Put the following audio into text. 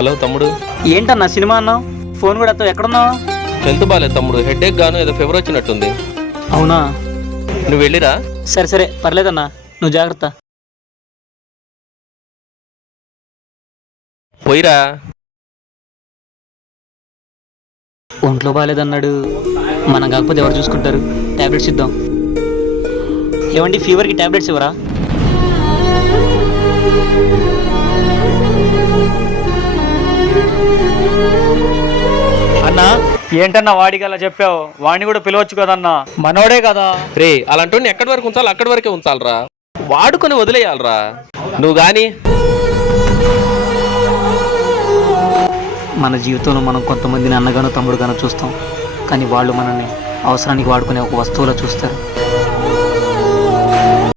Hello తమ్ముడు. ఏంటన్నా cinema అన్నావు, ఫోన్ కూడా ఎత్తవు, ఎక్కడున్నావు? హెల్త్ బాగాలేదు తమ్ముడు, హెడేక్ గాను ఏదో ఫీవర్ వచ్చినట్టుంది. అవునా, నువ్వు వెళ్ళిరా. సరే సరే పర్లేదన్నా, నువ్వు జాగ్రత్త. పోయిరా. ఒంట్లో బాగాలేదన్నాడు, మనం కాకపోతే ఎవరు చూసుకుంటారు? టాబ్లెట్స్ ఇద్దాం. ఏమండి, ఫీవర్కి టాబ్లెట్స్ ఇవ్వరా? అన్నా ఏంటన్నా వాడికి అలా చెప్పావు? వాడిని కూడా పిలవచ్చు కదన్నా, మనోడే కదా. రే అలాంటి ఎక్కడి వరకు ఉంచాలి అక్కడి వరకే ఉంచాలరా, వాడుకొని వదిలేయాలరా. నువ్వు గాని మన జీవితంలో మనం కొంతమందిని అన్నగానో తమ్ముడుగానో చూస్తాం, కానీ వాళ్ళు మనల్ని అవసరానికి వాడుకునే ఒక వస్తువులో చూస్తారు.